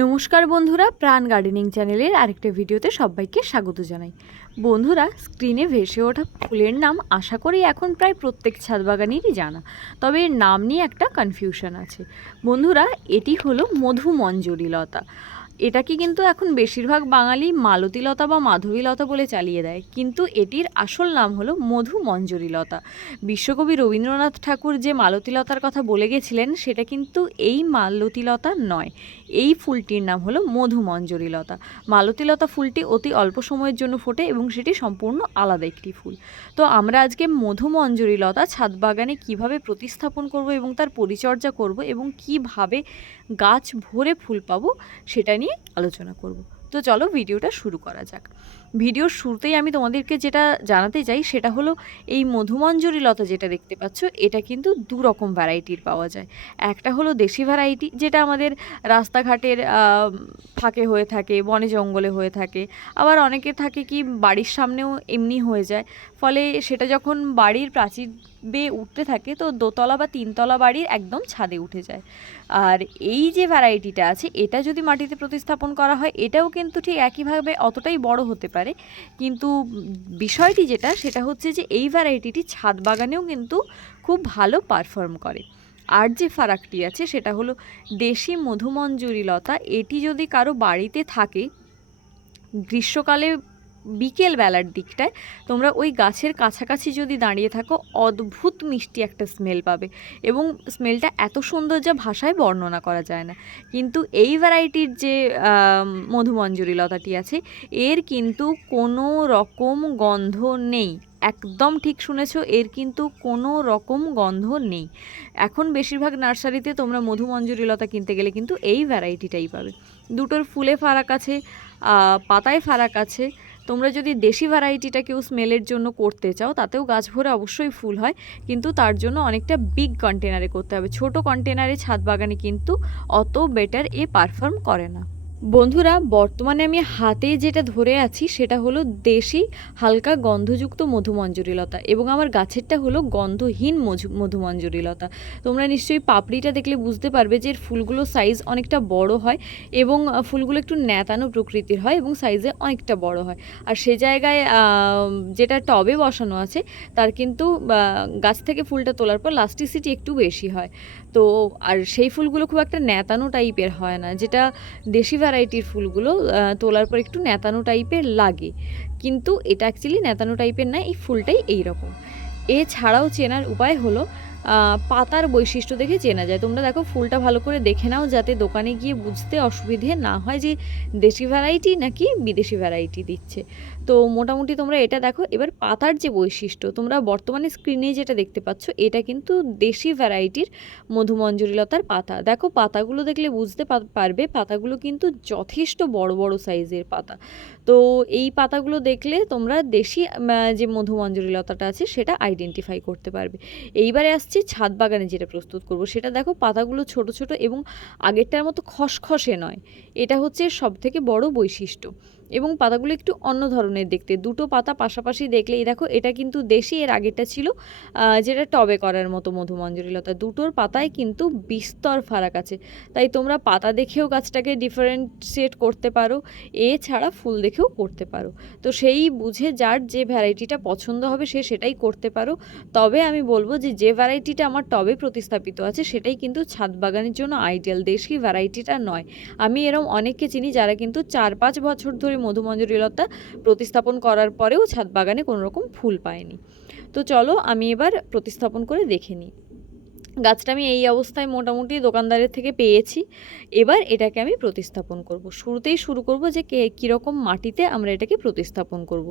নমস্কার বন্ধুরা, প্রাণ গার্ডেনিং চ্যানেলের আরেকটা ভিডিওতে সবাইকে স্বাগত জানাই। বন্ধুরা, স্ক্রিনে ভেসে ওঠা ফুলের নাম আশা করি এখন প্রায় প্রত্যেক ছাদ বাগানেরই জানা, তবে এর নাম নিয়ে একটা কনফিউশন আছে। বন্ধুরা, এটি হলো মধুমঞ্জরীলতা। এটাকে কিন্তু এখন বেশিরভাগ বাঙালি মালতীলতা বা মাধবীলতা বলে চালিয়ে দেয়, কিন্তু এটির আসল নাম হলো মধুমঞ্জরীলতা। বিশ্বকবি রবীন্দ্রনাথ ঠাকুর যে মালতীলতার কথা বলে গেছিলেন, সেটা কিন্তু এই মালতীলতা নয়। এই ফুলটির নাম হলো মধুমঞ্জরীলতা। মালতীলতা ফুলটি অতি অল্প সময়ের জন্য ফোটে এবং সেটি সম্পূর্ণ আলাদা একটি ফুল। তো আমরা আজকে মধুমঞ্জরীলতা ছাদ বাগানে কীভাবে প্রতিস্থাপন করব এবং তার পরিচর্যা করব এবং কিভাবে গাছ ভরে ফুল পাবো সেটা নিয়ে আলোচনা করব। তো চলো ভিডিওটা শুরু করা যাক। ভিডিওর শুরুতেই আমি তোমাদেরকে যেটা জানাতে চাই সেটা হলো, এই মধুমঞ্জরীলতা যেটা দেখতে পাচ্ছ, এটা কিন্তু দু রকম ভ্যারাইটির পাওয়া যায়। একটা হলো দেশি ভ্যারাইটি, যেটা আমাদের রাস্তাঘাটের ফাঁকে হয়ে থাকে, বনে জঙ্গলে হয়ে থাকে। আবার অনেকের থাকে কি বাড়ির সামনেও এমনি হয়ে যায়, ফলে সেটা যখন বাড়ির প্রাচীর বেয়ে উঠতে থাকে তো দোতলা বা তিনতলা বাড়ির একদম ছাদে উঠে যায়। আর এই যে ভ্যারাইটিটা আছে, এটা যদি মাটিতে প্রতিস্থাপন করা হয়, এটাও কিন্তু ঠিক একইভাবে অতটাই বড় হতে পারে, কিন্তু বিষয়টি যেটা সেটা হচ্ছে যে এই ভ্যারাইটিটি ছাদ বাগানেও কিন্তু খুব ভালো পারফর্ম করে। আর যে ফারাকটি আছে সেটা হলো, দেশি মধুমঞ্জরীলতা এটি যদি কারো বাড়িতে থাকে, গ্রীষ্মকালে বিকেল বেলার দিকটায় তোমরা ওই গাছের কাছাকাছি যদি দাঁড়িয়ে থাকো, অদ্ভুত মিষ্টি একটা স্মেল পাবে এবং স্মেলটা এত সুন্দর যা ভাষায় বর্ণনা করা যায় না। কিন্তু এই ভ্যারাইটির যে মধুমঞ্জরীলতাটি আছে, এর কিন্তু কোনো রকম গন্ধ নেই। একদম ঠিক শুনেছো, এর কিন্তু কোনো রকম গন্ধ নেই। এখন বেশিরভাগ নার্সারিতে তোমরা মধুমঞ্জরীলতা কিনতে গেলে কিন্তু এই ভ্যারাইটিটাই পাবে। দুটোর ফুলে ফারাক আছে, পাতায় ফারাক আছে। তোমরা যদি দেশি ভ্যারাইটিটা কেউ স্মেলের জন্য করতে চাও, তাতেও গাছ ভরে অবশ্যই ফুল হয়, কিন্তু তার জন্য অনেকটা বিগ কন্টেনারে করতে হবে। ছোট কন্টেনারে ছাদ বাগানে কিন্তু অত বেটার এ পারফর্ম করে না। বন্ধুরা, বর্তমানে আমি হাতে যেটা ধরে আছি সেটা হলো দেশি হালকা গন্ধযুক্ত মধুমঞ্জরীলতা, এবং আমার গাছেরটা হলো গন্ধহীন মধুমঞ্জরীলতা। তোমরা নিশ্চয়ই পাপড়িটা দেখলে বুঝতে পারবে যে এর ফুলগুলো সাইজ অনেকটা বড় হয় এবং ফুলগুলো একটু ন্যাতানো প্রকৃতির হয় এবং সাইজে অনেকটা বড় হয়। আর সে জায়গায় যেটা টবে বসানো আছে, তার কিন্তু গাছ থেকে ফুলটা তোলার পর লাস্টিসিটি একটু বেশি হয়। তো আর সেই ফুলগুলো খুব একটা ন্যাতানো টাইপের হয় না, যেটা দেশি ভ্যারাইটির ফুলগুলো তোলার পর একটু ন্যাতানো টাইপের লাগে, কিন্তু এটা অ্যাকচুয়ালি ন্যাতানো টাইপের না, এই ফুলটাই এই রকম। এছাড়াও চেনার উপায় হলো, পাতার বৈশিষ্ট্য দেখে চেনা যায়। তোমরা দেখো, ফুলটা ভালো করে দেখে নাও, যাতে দোকানে গিয়ে বুঝতে অসুবিধে না হয় যে দেশি ভ্যারাইটি নাকি বিদেশি ভ্যারাইটি দিচ্ছে। তো মোটামুটি তোমরা এটা দেখো। এবার পাতার যে বৈশিষ্ট্য, তোমরা বর্তমানে স্ক্রিনে যেটা দেখতে পাচ্ছ, এটা কিন্তু দেশি ভ্যারাইটির মধুমঞ্জরীলতার পাতা। দেখো, পাতাগুলো দেখলে বুঝতে পারবে, পাতাগুলো কিন্তু যথেষ্ট বড় বড় সাইজের পাতা। তো এই পাতাগুলো দেখলে তোমরা দেশি যে মধুমঞ্জরীলতাটা আছে সেটা আইডেন্টিফাই করতে পারবে। এইবারে আসছি ছাদ বাগানে যেটা প্রস্তুত করব, সেটা দেখো, পাতাগুলো ছোট ছোট এবং আগেরটার মতো খসখসে নয়। এটা হচ্ছে সবথেকে বড় বৈশিষ্ট্য। এবং পাতাগুলো একটু অন্য ধরনের দেখতে। দুটো পাতা পাশাপাশি দেখলে, এই দেখো, এটা কিন্তু দেশি, এর আগেরটা ছিল যেটা টবে করার মতো মধুমঞ্জরীলতা। দুটোর পাতায় কিন্তু বিস্তর ফারাক আছে, তাই তোমরা পাতা দেখেও গাছটাকে ডিফারেন্সিয়েট করতে পারো, এছাড়া ফুল দেখেও করতে পারো। তো সেই বুঝে যার যে ভ্যারাইটিটা পছন্দ হবে সে সেটাই করতে পারো। তবে আমি বলবো যে ভ্যারাইটিটা আমার টবে প্রতিস্থাপিত আছে সেটাই কিন্তু ছাদ বাগানের জন্য আইডিয়াল, দেশি ভ্যারাইটিটা নয়। আমি এরকম অনেককে চিনি যারা কিন্তু 4-5 বছর ধরে মধুমঞ্জরীলতা প্রতিস্থাপন করার পরেও ছাদ বাগানে কোনো রকম ফুল পায়নি। তো চলো আমি এবার প্রতিস্থাপন করে দেখে নিই। গাছটা আমি এই অবস্থায় মোটামুটি দোকানদারের থেকে পেয়েছি। এবার এটাকে আমি প্রতিস্থাপন করব। শুরুতেই শুরু করব যে কীরকম মাটিতে আমরা এটাকে প্রতিস্থাপন করব।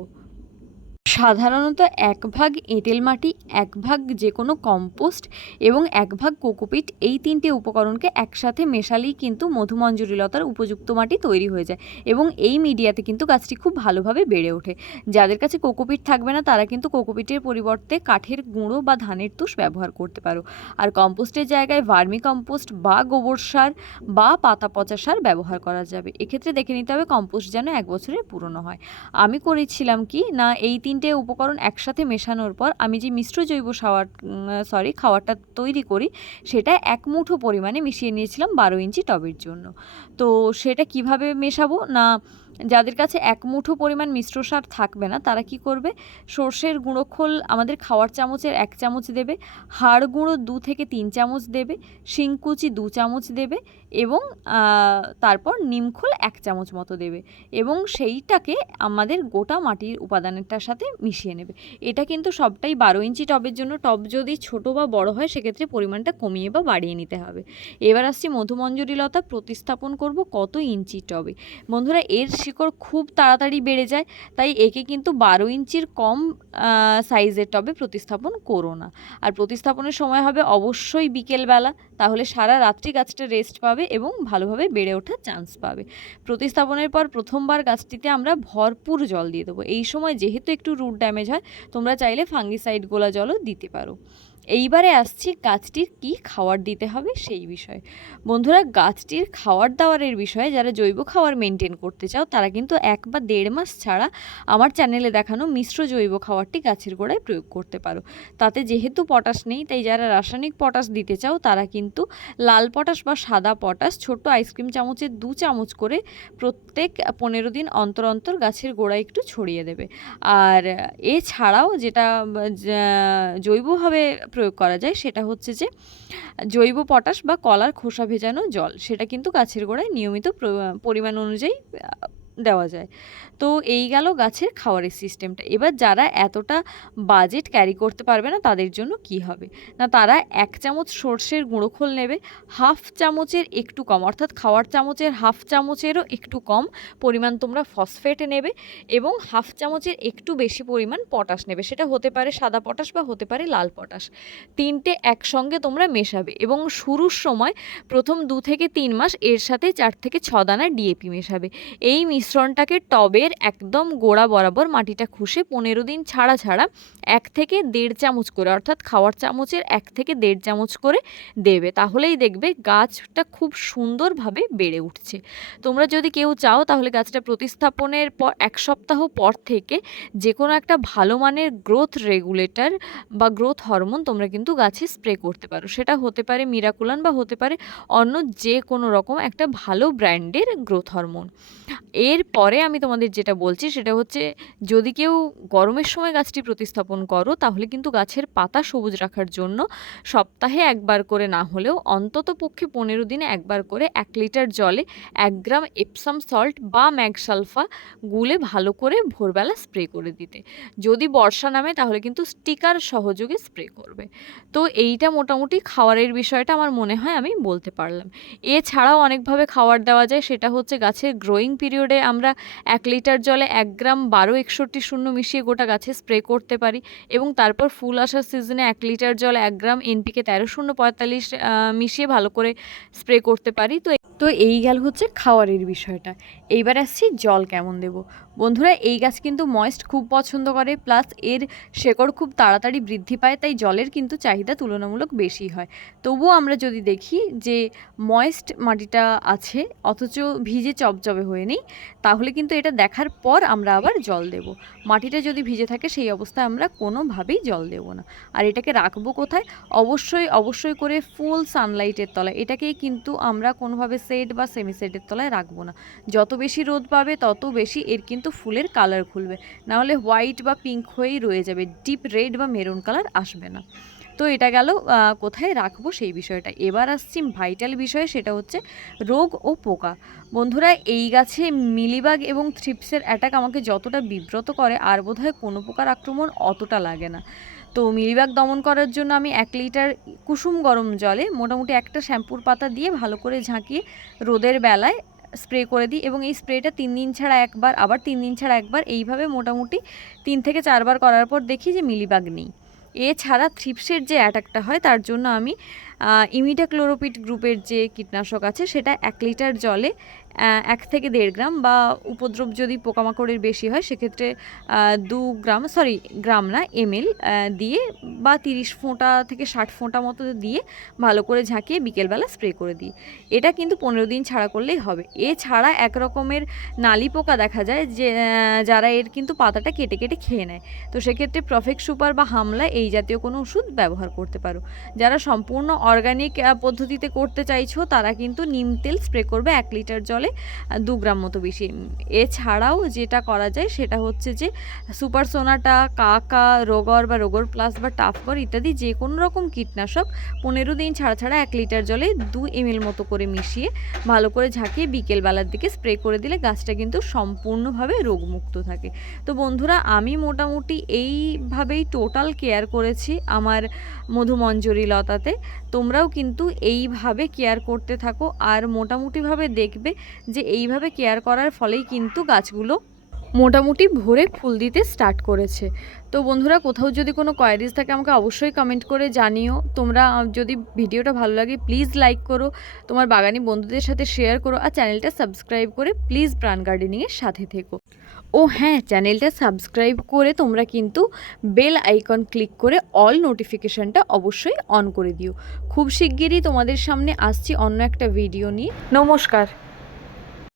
সাধারণত 1 ভাগ এঁটেল মাটি, 1 ভাগ যে কোনো কম্পোস্ট এবং 1 ভাগ কোকোপিট, এই 3টে উপকরণকে একসাথে মেশালেই কিন্তু মধুমঞ্জরীলতার উপযুক্ত মাটি তৈরি হয়ে যায় এবং এই মিডিয়াতে কিন্তু গাছটি খুব ভালোভাবে বেড়ে ওঠে। যাদের কাছে কোকোপিট থাকবে না, তারা কিন্তু কোকোপিটের পরিবর্তে কাঠের গুঁড়ো বা ধানের তুষ ব্যবহার করতে পারো। আর কম্পোস্টের জায়গায় ভার্মি কম্পোস্ট বা গোবর সার বা পাতা পচা সার ব্যবহার করা যাবে। এক্ষেত্রে দেখে নিতে হবে কম্পোস্ট যেন 1 বছরের পুরনো হয়। আমি করেছিলাম কি না, এই 3 তিনটে উপকরণ একসাথে মেশানোর পর আমি যে মিশ্র জৈব খাবারটা তৈরি করি সেটা 1 মুঠো পরিমাণে মিশিয়ে নিয়েছিলাম 12 ইঞ্চি টবের জন্য। তো সেটা কিভাবে মেশাবো না, যাদের কাছে 1 মুঠো পরিমাণ মিশ্র সার থাকবে না তারা কি করবে, সর্ষের গুঁড়ো খোল আমাদের খাওয়ার চামচের 1 চামচ দেবে, হাড় গুঁড়ো 2 থেকে 3 চামচ দেবে, শিংকুচি 2 চামচ দেবে এবং তারপর নিমখোল 1 চামচ মতো দেবে এবং সেইটাকে আমাদের গোটা মাটির উপাদানটার সাথে মিশিয়ে নেবে। এটা কিন্তু সবটাই 12 ইঞ্চি টবের জন্য। টব যদি ছোট বা বড় হয় সেক্ষেত্রে পরিমাণটা কমিয়ে বা বাড়িয়ে নিতে হবে। এবার আসছি মধুমঞ্জরি লতা প্রতিস্থাপন করব কত ইঞ্চি টবে। বন্ধুরা এর শিকড় খুব তাড়াতাড়ি বেড়ে যায়, তাই একে কিন্তু 12 ইঞ্চির কম সাইজের টবে প্রতিস্থাপন করো না। আর প্রতিস্থাপনের সময় হবে অবশ্যই বিকেলবেলা, তাহলে সারা রাত্রি গাছটা রেস্ট পাবে এবং ভালোভাবে বেড়ে ওঠার চান্স পাবে। প্রতিস্থাপনের পর প্রথমবার গাছটিতে আমরা ভরপুর জল দিয়ে দেবো। এই সময় যেহেতু একটু রুট ড্যামেজ হয়, তোমরা চাইলে ফাঙ্গিসাইড গোলা জলও দিতে পারো। এইবারে আসছি গাছটির কি খাবার দিতে হবে সেই বিষয়ে। বন্ধুরা গাছটির খাবার দাবারের বিষয়ে যারা জৈব খাবার মেনটেন করতে চাও তারা কিন্তু 1 বা 1.5 মাস ছাড়া আমার চ্যানেলে দেখানো মিশ্র জৈব খাবারটি গাছের গোড়ায় প্রয়োগ করতে পারো। তাতে যেহেতু পটাশ নেই, তাই যারা রাসায়নিক পটাশ দিতে চাও তারা কিন্তু লাল পটাশ বা সাদা পটাশ ছোট্ট আইসক্রিম চামচের 2 চামচ করে প্রত্যেক 15 দিন অন্তর অন্তর গাছের গোড়ায় একটু ছড়িয়ে দেবে। আর এছাড়াও যেটা জৈবভাবে প্রয়োগ করা যায় সেটা হচ্ছে যে জৈব পটাশ বা কলার খোসা ভেজানো জল, সেটা কিন্তু গাছের গোড়ায় নিয়মিত পরিমাণ অনুযায়ী দেওয়া যায়। তো এই গেল গাছের খাবারের সিস্টেমটা। এবার যারা এতটা বাজেট ক্যারি করতে পারবে না তাদের জন্য কি হবে না, তারা 1 চামচ সর্ষের গুঁড়ো খোল নেবে, হাফ চামচের একটু কম অর্থাৎ খাওয়ার চামচের হাফ চামচেরও একটু কম পরিমাণ তোমরা ফসফেট নেবে এবং হাফ চামচের একটু বেশি পরিমাণ পটাশ নেবে। সেটা হতে পারে সাদা পটাশ বা হতে পারে লাল পটাশ। তিনটে একসঙ্গে তোমরা মেশাবে এবং শুরুর সময় প্রথম 2 থেকে 3 মাস এর সাথে 4 থেকে 6 দানা ডিএপি মেশাবে। এই মিশ্রণটাকে টবের একদম গোড়া বরাবর মাটিটা খুশে 15 দিন ছাড়া ছাড়া 1 থেকে 1.5 চামচ করে অর্থাৎ খাওয়ার চামচের 1 থেকে 1.5 চামচ করে দেবে। তাহলেই দেখবে গাছটা খুব সুন্দরভাবে বেড়ে উঠছে। তোমরা যদি কেউ চাও তাহলে গাছটা প্রতিস্থাপনের পর 1 সপ্তাহ পর থেকে যে কোনো একটা ভালো মানের গ্রোথ রেগুলেটর বা গ্রোথ হরমোন তোমরা কিন্তু গাছে স্প্রে করতে পারো। সেটা হতে পারে মিরাকুলান বা হতে পারে অন্য যে কোনো রকম একটা ভালো ব্র্যান্ডের গ্রোথ হরমোন। এরপরে আমি তোমাদের যেটা বলছি সেটা হচ্ছে যদি কেউ গরমের সময় গাছটি প্রতিস্থাপন করো তাহলে কিন্তু গাছের পাতা সবুজ রাখার জন্য সপ্তাহে 1 বার করে না হলেও অন্তত পক্ষে 15 দিনে 1 বার করে 1 লিটার জলে 1 গ্রাম এপসাম সল্ট বা ম্যাগসালফা গুলে ভালো করে ভোরবেলা স্প্রে করে দিতে। যদি বর্ষা নামে তাহলে কিন্তু স্টিকার সহযোগে স্প্রে করবে। তো এইটা মোটামুটি খাওয়ারের বিষয়টা আমার মনে হয় আমি বলতে পারলাম। এছাড়াও অনেকভাবে খাবার দেওয়া যায়, সেটা হচ্ছে গাছের গ্রোয়িং পিরিয়ডে আমরা 1 লিটার জলে 1 গ্রাম 1261 মিশিয়ে গোটা গাছে স্প্রে করতে পারি এবং তারপর ফুল আসার সিজনে 1 লিটার জলে 1 গ্রাম এনপিকে 1345 মিশিয়ে ভালো করে স্প্রে করতে পারি। তো এই গেল হচ্ছে খাওয়ারের বিষয়টা। এইবার আসছি জল কেমন দেব। বন্ধুরা এই গাছ কিন্তু ময়েস্ট খুব পছন্দ করে, প্লাস এর শেকড় খুব তাড়াতাড়ি বৃদ্ধি পায়, তাই জলের কিন্তু চাহিদা তুলনামূলক বেশি হয়। তবুও আমরা যদি দেখি যে ময়েস্ট মাটিটা আছে অথচ ভিজে চপচপে হয়ে নেই, তাহলে কিন্তু এটা দেখার পর আমরা আবার জল দেব। মাটিটা যদি ভিজে থাকে সেই অবস্থায় আমরা কোনোভাবেই জল দেব না। আর এটাকে রাখবো কোথায়, অবশ্যই করে ফুল সানলাইটের তলায়। এটাকেই কিন্তু আমরা কোনোভাবে সেড বা সেমি সেডের তলায় রাখবো না। যত বেশি রোদ পাবে তত বেশি এর কিন্তু ফুলের কালার খুলবে, নাহলে হোয়াইট বা পিঙ্ক হয়েই রয়ে যাবে, ডিপ রেড বা মেরুন কালার আসবে না। তো এটা গেল কোথায় রাখবো সেই বিষয়টা। এবার আসছি ভাইটাল বিষয়ে, সেটা হচ্ছে রোগ ও পোকা। বন্ধুরা এই গাছে মিলিবাগ এবং থ্রিপসের অ্যাটাক আমাকে যতটা বিব্রত করে আর বোধহয় কোনো পোকার আক্রমণ অতটা লাগে না। তো মিলিবাগ দমন করার জন্য আমি 1 লিটার কুসুম গরম জলে মোটামুটি একটা শ্যাম্পুর পাতা দিয়ে ভালো করে ঝাঁকিয়ে রোদের বেলায় স্প্রে করে দিই এবং এই স্প্রেটা 3 দিন ছাড়া একবার, আবার 3 দিন ছাড়া একবার, এইভাবে মোটামুটি 3 থেকে 4 বার করার পর দেখি যে মিলিবাগ নেই। এছাড়া থ্রিপসের যে অ্যাটাকটা হয় তার জন্য আমি ইমিডাক্লোরোপিড গ্রুপের যে কীটনাশক আছে সেটা 1 লিটার জলে 1 থেকে 1.5 গ্রাম, বা উপদ্রব যদি পোকামাকড়ের বেশি হয় সেক্ষেত্রে 2 গ্রাম, গ্রাম না, ml দিয়ে বা 30 ফোঁটা থেকে 60 ফোঁটা মতো দিয়ে ভালো করে ঝাঁকিয়ে বিকেলবেলা স্প্রে করে দিই। এটা কিন্তু 15 দিন ছাড়া করলেই হবে। এছাড়া এক রকমের নালি পোকা দেখা যায় যে যারা এর কিন্তু পাতাটা কেটে কেটে খেয়ে নেয়, তো সেক্ষেত্রে প্রফেক্ট সুপার বা হামলা এই জাতীয় কোনো ওষুধ ব্যবহার করতে পারো। যারা সম্পূর্ণ অর্গানিক পদ্ধতিতে করতে চাইছো তারা কিন্তু নিম তেল স্প্রে করবে 1 লিটার জলে 2 গ্রাম মতো বেশি। এছাড়াও যেটা করা যায় সেটা হচ্ছে যে সুপার সোনাটা, কাকা, রোগর বা রোগর প্লাস বা টাফগর ইত্যাদি যে কোনো রকম কীটনাশক 15 দিন ছাড়া ছাড়া 1 লিটার জলে 2 ml মতো করে মিশিয়ে ভালো করে ঝাঁকিয়ে বিকেলবেলার দিকে স্প্রে করে দিলে গাছটা কিন্তু সম্পূর্ণভাবে রোগমুক্ত থাকে। তো বন্ধুরা, আমি মোটামুটি এইভাবেই টোটাল কেয়ার করেছি আমার মধুমঞ্জরি লতাতে। তোমরাও কিন্তু এইভাবে কেয়ার করতে থাকো, আর মোটামুটিভাবে দেখবে যে এইভাবে কেয়ার করার ফলেই কিন্তু গাছগুলো মোটামুটি ভরে ফুল দিতে স্টার্ট করেছে। তো বন্ধুরা, কোথাও যদি কোনো কোয়ারিজ থাকে আমাকে অবশ্যই কমেন্ট করে জানিও। তোমরা যদি ভিডিওটা ভালো লাগে প্লিজ লাইক করো, তোমার বাগানি বন্ধুদের সাথে শেয়ার করো, আর চ্যানেলটা সাবস্ক্রাইব করে প্লিজ প্রাণ গার্ডেনিংয়ের সাথে থেকো। ও হ্যাঁ, চ্যানেলটা সাবস্ক্রাইব করে তোমরা কিন্তু বেল আইকন ক্লিক করে অল নোটিফিকেশানটা অবশ্যই অন করে দিও। খুব শিগগিরই তোমাদের সামনে আসছি অন্য একটা ভিডিও নিয়ে। নমস্কার।